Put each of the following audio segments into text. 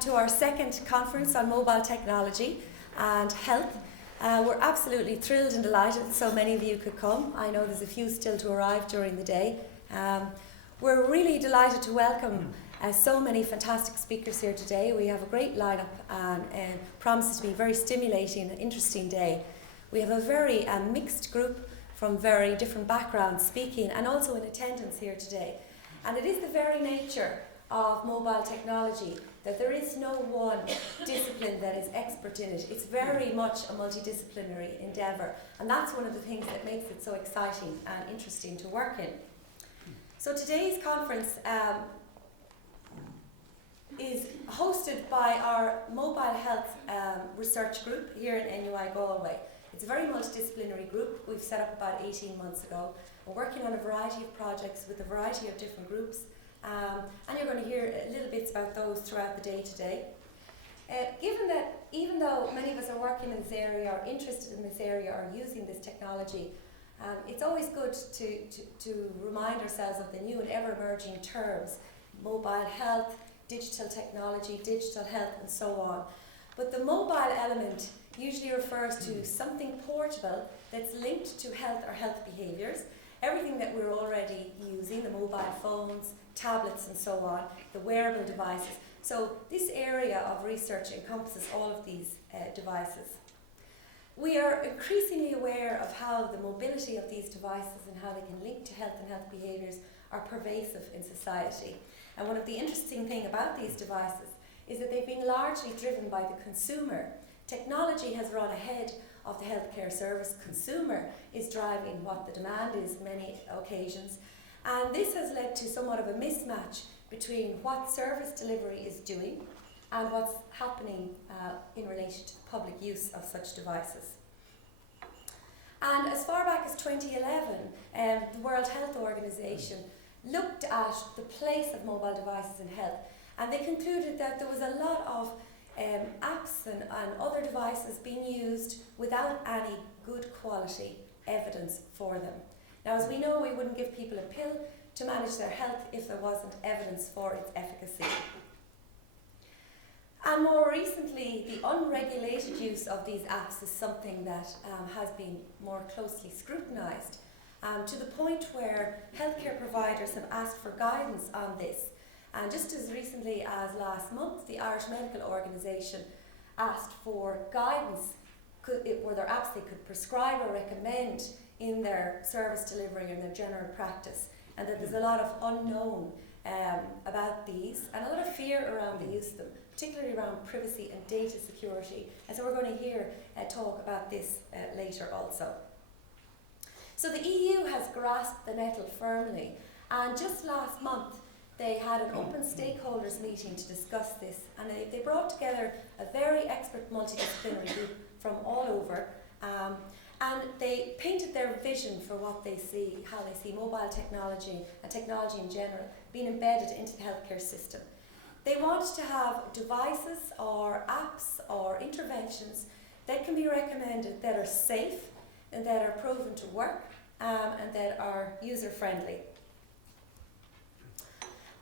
to our second conference on mobile technology and health. We're absolutely thrilled and delighted that so many of you could come. I know there's a few still to arrive during the day. We're really delighted to welcome so many fantastic speakers here today. We have a great lineup and promises to be a very stimulating and interesting day. We have a very mixed group from very different backgrounds speaking and also in attendance here today. And it is the very nature of mobile technology that there is no one discipline that is expert in it. It's very much a multidisciplinary endeavour, and that's one of the things that makes it so exciting and interesting to work in. So today's conference is hosted by our mobile health research group here in NUIG Galway. It's a very multidisciplinary group we've set up about 18 months ago. We're working on a variety of projects with a variety of different groups. And you're going to hear little bits about those throughout the day today. Given that even though many of us are working in this area, or interested in this area, or using this technology, it's always good to remind ourselves of the new and ever-emerging terms: mobile health, digital technology, digital health, and so on. But the mobile element usually refers to something portable that's linked to health or health behaviours. Everything that we're already using, the mobile phones, tablets and so on, the wearable devices. So this area of research encompasses all of these devices. We are increasingly aware of how the mobility of these devices and how they can link to health and health behaviours are pervasive in society. And one of the interesting things about these devices is that they've been largely driven by the consumer. Technology has run ahead of the healthcare service. Consumer is driving what the demand is in many occasions. And this has led to somewhat of a mismatch between what service delivery is doing and what's happening in relation to the public use of such devices. And as far back as 2011, the World Health Organization looked at the place of mobile devices in health, and they concluded that there was a lot of apps and other devices being used without any good quality evidence for them. Now, as we know, we wouldn't give people a pill to manage their health if there wasn't evidence for its efficacy. And more recently, the unregulated use of these apps is something that has been more closely scrutinised, to the point where healthcare providers have asked for guidance on this. And just as recently as last month, the Irish Medical Organisation asked for guidance were there apps they could prescribe or recommend in their service delivery and their general practice, and that there's a lot of unknown about these and a lot of fear around the use of them, particularly around privacy and data security. And so we're going to hear talk about this later also. So the EU has grasped the nettle firmly, and just last month they had an open stakeholders meeting to discuss this, and they brought together a very expert multidisciplinary group from all over, and they painted their vision for what they see, how they see mobile technology and technology in general being embedded into the healthcare system. They want to have devices or apps or interventions that can be recommended that are safe and that are proven to work and that are user-friendly.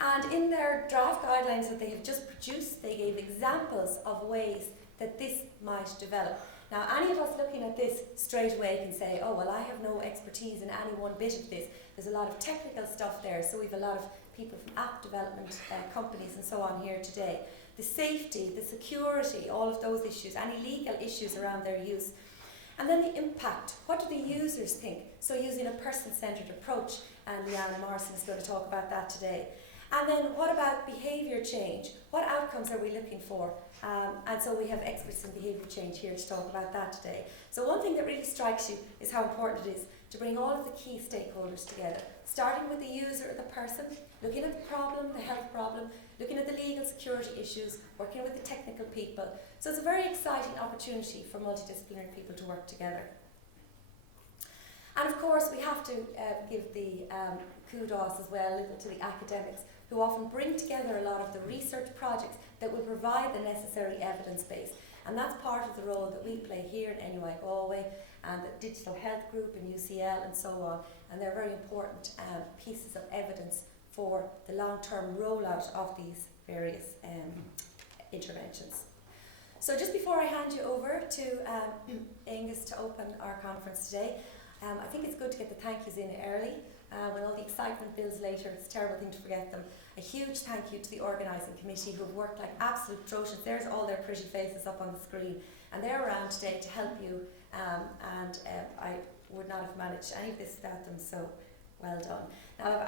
And in their draft guidelines that they have just produced, they gave examples of ways that this might develop. Now, any of us looking at this straight away can say, oh, well, I have no expertise in any one bit of this. There's a lot of technical stuff there, so we have a lot of people from app development companies and so on here today. The safety, the security, all of those issues, any legal issues around their use. And then the impact. What do the users think? So using a person-centred approach, and Leanna Morrison is going to talk about that today. And then what about behaviour change? What outcomes are we looking for? And so we have experts in behaviour change here to talk about that today. So one thing that really strikes you is how important it is to bring all of the key stakeholders together, starting with the user, the person, looking at the problem, the health problem, looking at the legal security issues, working with the technical people. So it's a very exciting opportunity for multidisciplinary people to work together. And of course, we have to give the kudos as well to the academics, who often bring together a lot of the research projects that will provide the necessary evidence base. And that's part of the role that we play here in NUIG Galway and the Digital Health Group in UCL and so on. And they're very important pieces of evidence for the long-term rollout of these various interventions. So just before I hand you over to Aengus to open our conference today, I think it's good to get the thank yous in early. When all the excitement builds later, it's a terrible thing to forget them. A huge thank you to the organising committee who have worked like absolute Trojans. There's all their pretty faces up on the screen, and they're around today to help you, I would not have managed any of this without them, so well done. Now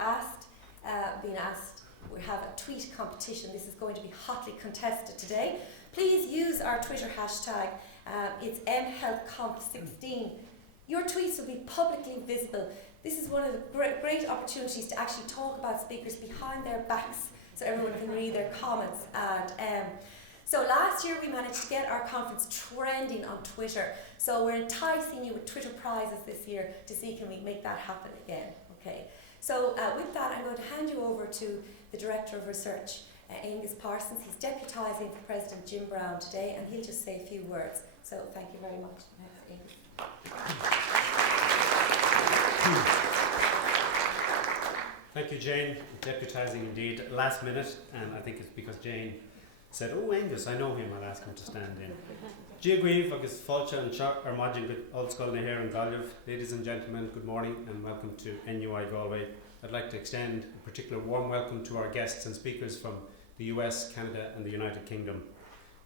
I've been asked, we have a tweet competition. This is going to be hotly contested today. Please use our Twitter hashtag, it's mHealthConf16. Your tweets will be publicly visible. This is one of the great opportunities to actually talk about speakers behind their backs so everyone can read their comments. And so last year we managed to get our conference trending on Twitter. So we're enticing you with Twitter prizes this year to see can we make that happen again. Okay. So with that, I'm going to hand you over to the Director of Research, Aengus Parsons. He's deputising for President Jim Brown today, and he'll just say a few words. So thank you very much, Aengus. Thank you, Jane. Deputising indeed, last minute, and I think it's because Jane said, "Oh, Aengus, I know him, I'll ask him to stand in." Giagriv agus Fáilte an Armagin Oldschool here in Gallup. Ladies and gentlemen, good morning and welcome to NUI Galway. I'd like to extend a particular warm welcome to our guests and speakers from the US, Canada and the United Kingdom.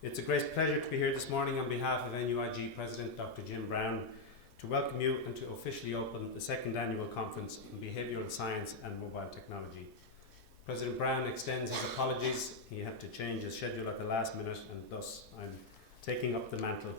It's a great pleasure to be here this morning on behalf of NUIG President Dr. Jim Brown to welcome you and to officially open the second annual conference on behavioural science and mobile technology. President Brown extends his apologies. He had to change his schedule at the last minute and thus I'm taking up the mantle.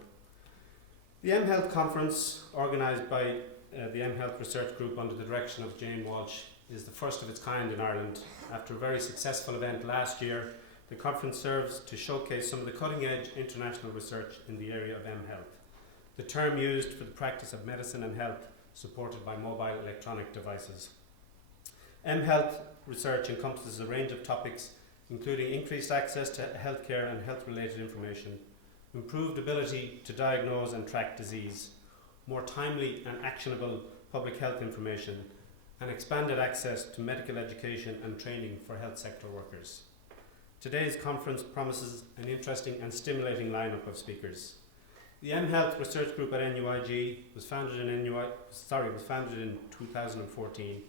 The mHealth conference, organised by the mHealth Research Group under the direction of Jane Walsh, is the first of its kind in Ireland. After a very successful event last year, the conference serves to showcase some of the cutting-edge international research in the area of mHealth, the term used for the practice of medicine and health supported by mobile electronic devices. mHealth research encompasses a range of topics including increased access to healthcare and health-related information, improved ability to diagnose and track disease, more timely and actionable public health information, and expanded access to medical education and training for health sector workers. Today's conference promises an interesting and stimulating lineup of speakers. The mHealth Research Group at NUIG was founded in 2014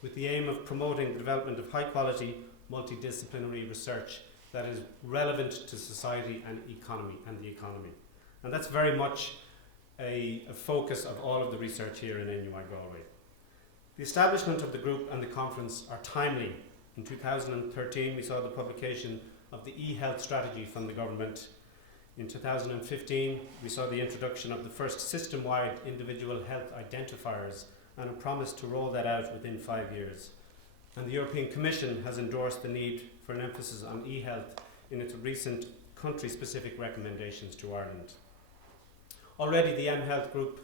with the aim of promoting the development of high-quality, multidisciplinary research that is relevant to society and the economy. And that's very much a focus of all of the research here in NUI Galway. The establishment of the group and the conference are timely. In 2013 we saw the publication of the e-health strategy from the government. In 2015 we saw the introduction of the first system-wide individual health identifiers and a promise to roll that out within 5 years. And the European Commission has endorsed the need for an emphasis on e-health in its recent country-specific recommendations to Ireland. Already the mHealth Group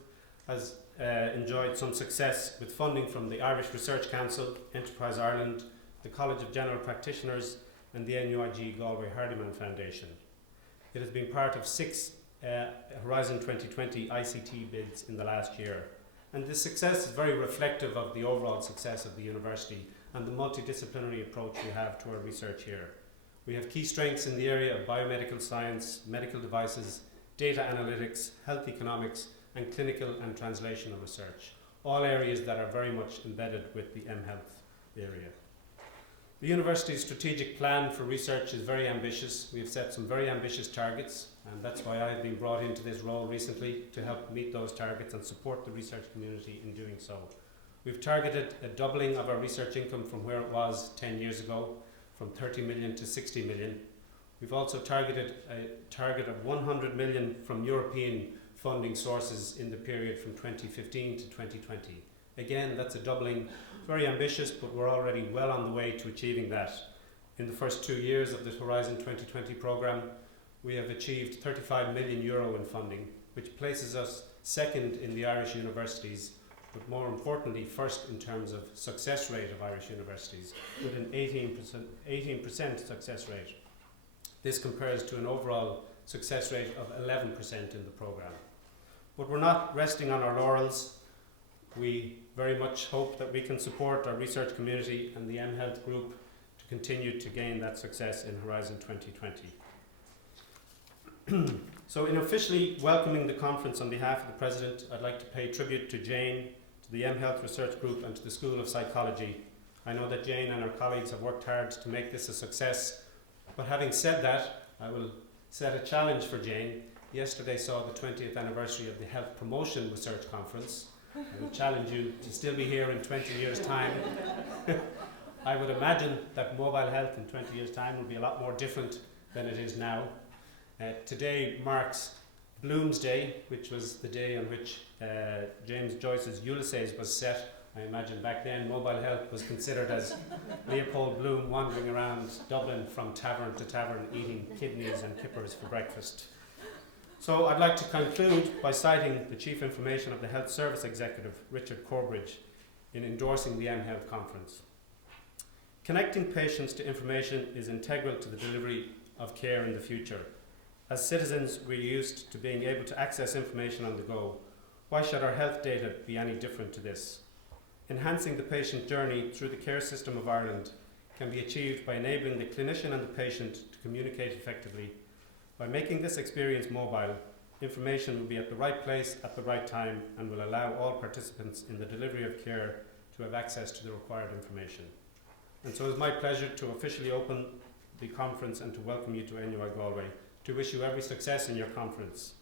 has enjoyed some success with funding from the Irish Research Council, Enterprise Ireland, the College of General Practitioners and the NUIG Galway Hardiman Foundation. It has been part of 6 Horizon 2020 ICT bids in the last year. And this success is very reflective of the overall success of the university and the multidisciplinary approach we have to our research here. We have key strengths in the area of biomedical science, medical devices, data analytics, health economics, and clinical and translational research, all areas that are very much embedded with the mHealth area. The university's strategic plan for research is very ambitious. We have set some very ambitious targets, and that's why I have been brought into this role recently to help meet those targets and support the research community in doing so. We've targeted a doubling of our research income from where it was 10 years ago, from 30 million to 60 million. We've also targeted a target of 100 million from European funding sources in the period from 2015 to 2020. Again, that's a doubling, very ambitious, but we're already well on the way to achieving that. In the first 2 years of the Horizon 2020 programme, we have achieved 35 million euro in funding, which places us second in the Irish universities, but more importantly, first in terms of success rate of Irish universities, with an 18% success rate. This compares to an overall success rate of 11% in the programme. But we're not resting on our laurels. We very much hope that we can support our research community and the mHealth Group to continue to gain that success in Horizon 2020. So in officially welcoming the conference on behalf of the President, I'd like to pay tribute to Jane, to the mHealth Research Group and to the School of Psychology. I know that Jane and her colleagues have worked hard to make this a success, but having said that, I will set a challenge for Jane. Yesterday saw the 20th anniversary of the Health Promotion Research Conference. I will challenge you to still be here in 20 years' time. I would imagine that mobile health in 20 years' time will be a lot more different than it is now. Today marks Bloomsday, which was the day on which James Joyce's Ulysses was set. I imagine back then mobile health was considered as Leopold Bloom wandering around Dublin from tavern to tavern eating kidneys and kippers for breakfast. So I'd like to conclude by citing the Chief Information of the Health Service Executive, Richard Corbridge, in endorsing the mHealth conference. Connecting patients to information is integral to the delivery of care in the future. As citizens, we're used to being able to access information on the go. Why should our health data be any different to this? Enhancing the patient journey through the care system of Ireland can be achieved by enabling the clinician and the patient to communicate effectively. By making this experience mobile, information will be at the right place at the right time and will allow all participants in the delivery of care to have access to the required information. And so it's my pleasure to officially open the conference and to welcome you to NUI Galway, to wish you every success in your conference.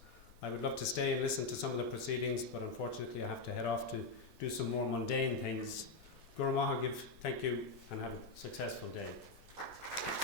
I would love to stay and listen to some of the proceedings, but unfortunately I have to head off to do some more mundane things. Guramaha give, thank you and have a successful day.